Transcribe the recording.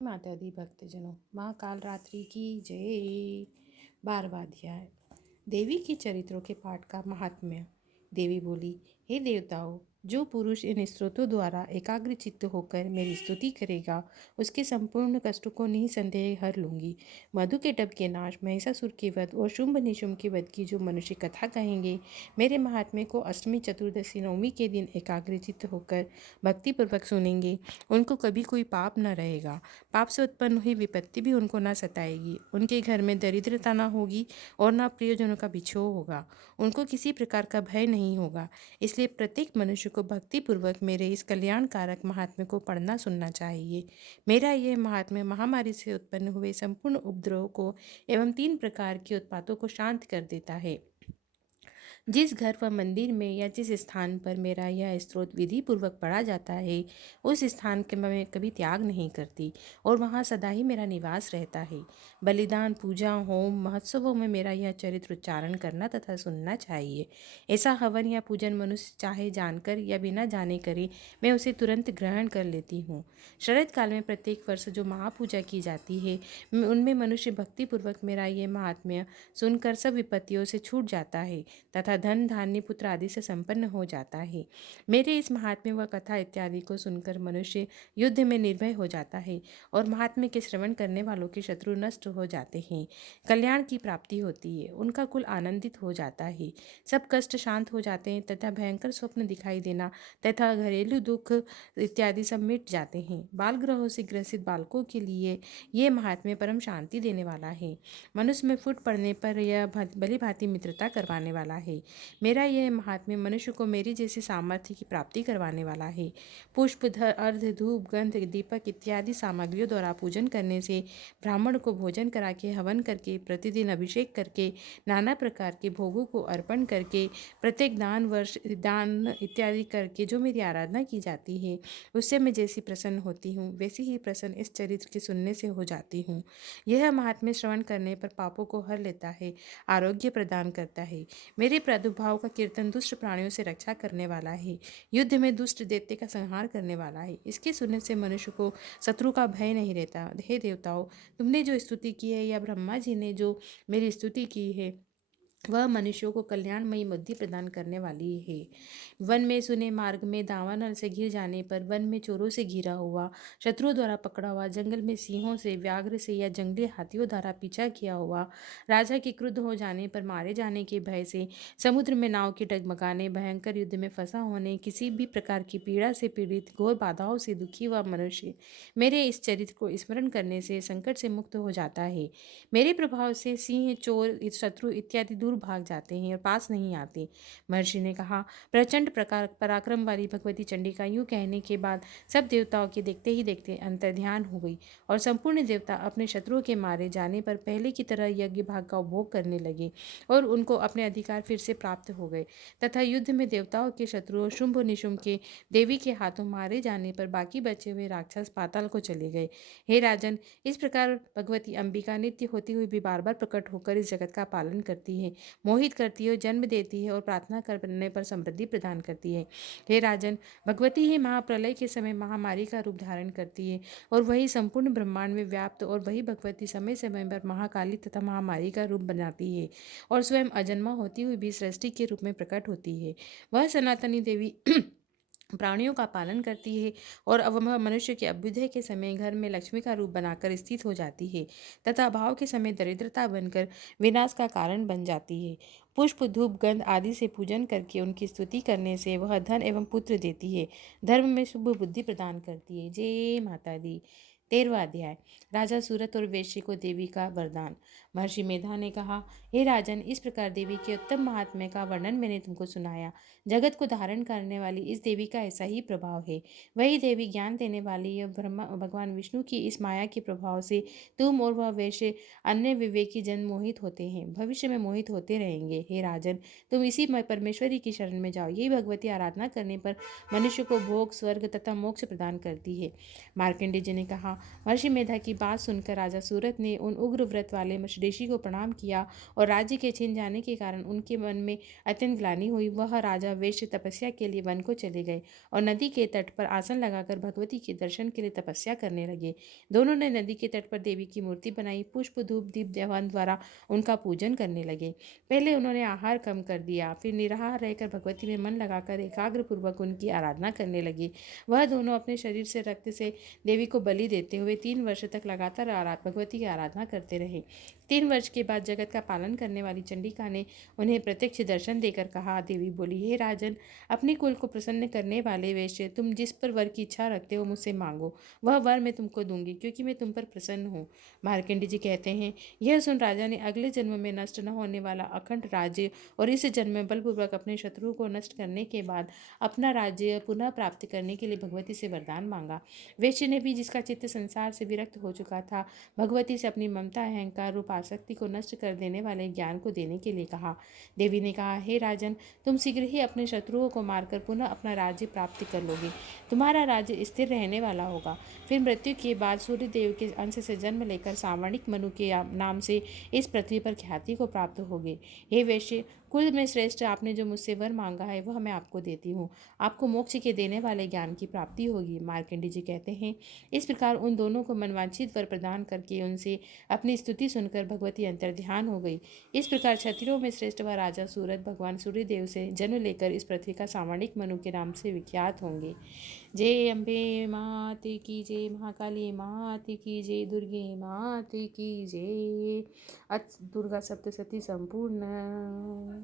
माता दी भक्तजनों, माँ काल रात्रि की जय। 12वां अध्याय। देवी के चरित्रों के पाठ का महात्म्य। देवी बोली, हे देवताओं, जो पुरुष इन स्तोत्रों द्वारा एकाग्र चित्त होकर मेरी स्तुति करेगा, उसके संपूर्ण कष्टों को निसंदेह हर लूंगी। मधु के टब के नाश, महिषासुर के वध और शुंभ निशुंभ के वध की जो मनुष्य कथा कहेंगे, मेरे महात्म्य को अष्टमी चतुर्दशी नवमी के दिन एकाग्र चित्त होकर भक्तिपूर्वक सुनेंगे, उनको कभी कोई पाप न रहेगा। पाप से उत्पन्न हुई विपत्ति भी उनको न सताएगी। उनके घर में दरिद्रता न होगी और न प्रियजनों का बिछोह होगा। उनको किसी प्रकार का भय नहीं होगा। इसलिए प्रत्येक मनुष्य को भक्तिपूर्वक मेरे इस कल्याणकारक महात्म्य को पढ़ना सुनना चाहिए। मेरा यह महात्म्य महामारी से उत्पन्न हुए संपूर्ण उपद्रव को एवं 3 प्रकार के उत्पातों को शांत कर देता है। जिस घर व मंदिर में या जिस स्थान पर मेरा यह स्तोत्र विधि पूर्वक पढ़ा जाता है, उस स्थान के मैं कभी त्याग नहीं करती और वहाँ सदा ही मेरा निवास रहता है। बलिदान, पूजा, होम, महोत्सवों में मेरा यह चरित्र उच्चारण करना तथा सुनना चाहिए। ऐसा हवन या पूजन मनुष्य चाहे जानकर या बिना जाने करे, मैं उसे तुरंत ग्रहण कर लेती हूँ। शरद काल में प्रत्येक वर्ष जो महापूजा की जाती है, उनमें मनुष्य भक्तिपूर्वक मेरा ये महात्म्य सुनकर सब विपत्तियों से छूट जाता है तथा धन, धान्य, पुत्र आदि से संपन्न हो जाता है। मेरे इस महात्म्य व कथा इत्यादि को सुनकर मनुष्य युद्ध में निर्भय हो जाता है और महात्म्य के श्रवण करने वालों के शत्रु नष्ट हो जाते हैं। कल्याण की प्राप्ति होती है, उनका कुल आनंदित हो जाता है, सब कष्ट शांत हो जाते हैं तथा भयंकर स्वप्न दिखाई देना तथा घरेलू दुख इत्यादि सब मिट जाते हैं। बाल ग्रहों से ग्रसित बालकों के लिए ये महात्म्य परम शांति देने वाला है। मनुष्य में फूट पड़ने पर यह भली भांति मित्रता करवाने वाला है। मेरा यह महात्म्य मनुष्य को मेरी जैसी सामर्थ्य की प्राप्ति करवाने वाला है। पुष्प, अर्ध, धूप, गंध, दीपक इत्यादि सामग्रियों द्वारा पूजन करने से, ब्राह्मण को भोजन करा के, हवन करके, प्रतिदिन अभिषेक करके, नाना प्रकार के भोगों को अर्पण करके, प्रत्येक दान इत्यादि करके जो मेरी आराधना की जाती है, उससे मैं जैसी प्रसन्न होती हूँ, वैसी ही प्रसन्न इस चरित्र के सुनने से हो जाती हूँ। यह महात्म्य श्रवण करने पर पापों को हर लेता है, आरोग्य प्रदान करता है। मेरे प्रादुर्भाव का कीर्तन दुष्ट प्राणियों से रक्षा करने वाला है, युद्ध में दुष्ट दैत्य का संहार करने वाला है। इसके सुनने से मनुष्य को शत्रु का भय नहीं रहता। हे देवताओं, तुमने जो स्तुति की है या ब्रह्मा जी ने जो मेरी स्तुति की है, वह मनुष्यों को कल्याणमयी बुद्धि प्रदान करने वाली है। वन में सुने मार्ग में दावानल से घिर जाने पर, वन में चोरों से घिरा हुआ, शत्रुओं द्वारा पकड़ा हुआ, जंगल में सिंहों से, व्याघ्र से या जंगली हाथियों द्वारा पीछा किया हुआ, राजा के क्रुद्ध हो जाने पर मारे जाने के भय से, समुद्र में नाव के डगमगाने, भयंकर युद्ध में फंसा होने, किसी भी प्रकार की पीड़ा से पीड़ित, घोर बाधाओं से दुखी हुआ मनुष्य मेरे इस चरित्र को स्मरण करने से संकट से मुक्त हो जाता है। मेरे प्रभाव से सिंह, चोर, शत्रु इत्यादि दूर भाग जाते हैं और पास नहीं आते। महर्षि ने कहा, प्रचंड प्रकार पराक्रम वाली भगवती चंडिका यूं कहने के बाद सब देवताओं के देखते ही देखते अंतर्ध्यान हो गई और संपूर्ण देवता अपने शत्रुओं के मारे जाने पर पहले की तरह यज्ञ भाग का उपभोग करने लगे और उनको अपने अधिकार फिर से प्राप्त हो गए तथा युद्ध में देवताओं के शत्रुओं शुंभ निशुंभ के देवी के हाथों मारे जाने पर बाकी बचे हुए राक्षस पाताल को चले गए। हे राजन, इस प्रकार भगवती अंबिका नित्य होती हुई भी बार बार प्रकट होकर इस जगत का पालन करती है, मोहित करती है, जन्म देती है और प्रार्थना करने पर समृद्धि प्रदान करती है। हे राजन, भगवती ही महाप्रलय के समय महामारी का रूप धारण करती है और वही संपूर्ण ब्रह्मांड में व्याप्त और वही भगवती समय समय पर महाकाली तथा महामारी का रूप बनाती है और स्वयं अजन्मा होती हुई भी सृष्टि के रूप में प्रकट होती है। वह सनातनी देवी प्राणियों का पालन करती है और वह मनुष्य के अभ्युदय के समय घर में लक्ष्मी का रूप बनाकर स्थित हो जाती है तथा अभाव के समय दरिद्रता बनकर विनाश का कारण बन जाती है। पुष्प, धूप, गंध आदि से पूजन करके उनकी स्तुति करने से वह धन एवं पुत्र देती है, धर्म में शुभ बुद्धि प्रदान करती है। जय माता दी। 13वां अध्याय। राजा सूरत और वेश्य को देवी का वरदान। महर्षि मेधा ने कहा, हे राजन, इस प्रकार देवी के उत्तम महात्म्य का वर्णन मैंने तुमको सुनाया। जगत को धारण करने वाली इस देवी का ऐसा ही प्रभाव है। वही देवी ज्ञान देने वाली है। ब्रह्मा भगवान विष्णु की इस माया के प्रभाव से तुम और वह वैश्य अन्य विवेकी जन मोहित होते हैं, भविष्य में मोहित होते रहेंगे। हे राजन, तुम इसी परमेश्वरी की शरण में जाओ। यही भगवती आराधना करने पर मनुष्य को भोग, स्वर्ग तथा मोक्ष प्रदान करती है। मार्कंडेय जी ने कहा, महर्षि मेधा की बात सुनकर राजा सूरत ने उन उग्र व्रत वाले ऋषि को प्रणाम किया और राज्य के छिन जाने के कारण उनके मन में अत्यंत ग्लानि हुई। वह राजा वेश्य तपस्या के लिए वन को चले गए और नदी के तट पर आसन लगाकर भगवती के दर्शन के लिए तपस्या करने लगे। दोनों ने नदी के तट पर देवी की मूर्ति बनाई, पुष्प धूप दीप देवान द्वारा उनका पूजन करने लगे। पहले उन्होंने आहार कम कर दिया, फिर निराहार रहकर भगवती में मन लगाकर एकाग्र पूर्वक उनकी आराधना करने लगे। वह दोनों अपने शरीर से रक्त से देवी को बलि देते हुए 3 वर्ष तक लगातार भगवती की आराधना करते रहे। 3 वर्ष के बाद जगत का पालन करने वाली चंडिका ने उन्हें प्रत्यक्ष दर्शन देकर कहा। देवी बोली, हे राजन, अपने कुल को प्रसन्न करने वाले वैश्य, तुम जिस पर वर की इच्छा रखते हो मुझसे मांगो, वह वर मैं तुमको दूंगी, क्योंकि मैं तुम पर प्रसन्न हूँ। मार्कंडेय जी कहते हैं, यह सुन राजा ने अगले जन्म में नष्ट न होने वाला अखंड राज्य और इस जन्म में बलपूर्वक अपने शत्रुओं को नष्ट करने के बाद अपना राज्य पुनः प्राप्त करने के लिए भगवती से वरदान मांगा। वैश्य ने भी, जिसका चित्त संसार से विरक्त हो चुका था, भगवती से अपनी ममता अहंकार रूप आसक्ति को नष्ट कर देने वाले ज्ञान को देने के लिए कहा। देवी ने कहा, हे राजन, तुम शीघ्र ही अपने शत्रुओं को मारकर पुनः अपना राज्य प्राप्त कर लोगे। तुम्हारा राज्य स्थिर रहने वाला होगा। फिर मृत्यु के बाद सूर्य देव के अंश से जन्म लेकर सावर्णिक मनु के नाम से इस पृथ्वी पर ख्याति को प्राप्त होगे। हे वैश्य, कुल में श्रेष्ठ, आपने जो मुझसे वर मांगा है वह मैं आपको देती हूँ। आपको मोक्ष के देने वाले ज्ञान की प्राप्ति होगी। मार्कंडेय जी कहते हैं, इस प्रकार उन दोनों को मनवांछित वर प्रदान करके उनसे अपनी स्तुति सुनकर भगवती अंतर्ध्यान हो गई। इस प्रकार क्षत्रियों में श्रेष्ठ व राजा सूरत भगवान सूर्यदेव से जन्म लेकर इस पृथ्वी का सावर्णिक मनु के नाम से विख्यात होंगे। जय अम्बे मात की जय, महाकाली मात की जय, दुर्गे मात की जय। अथ दुर्गा सप्तशती संपूर्ण।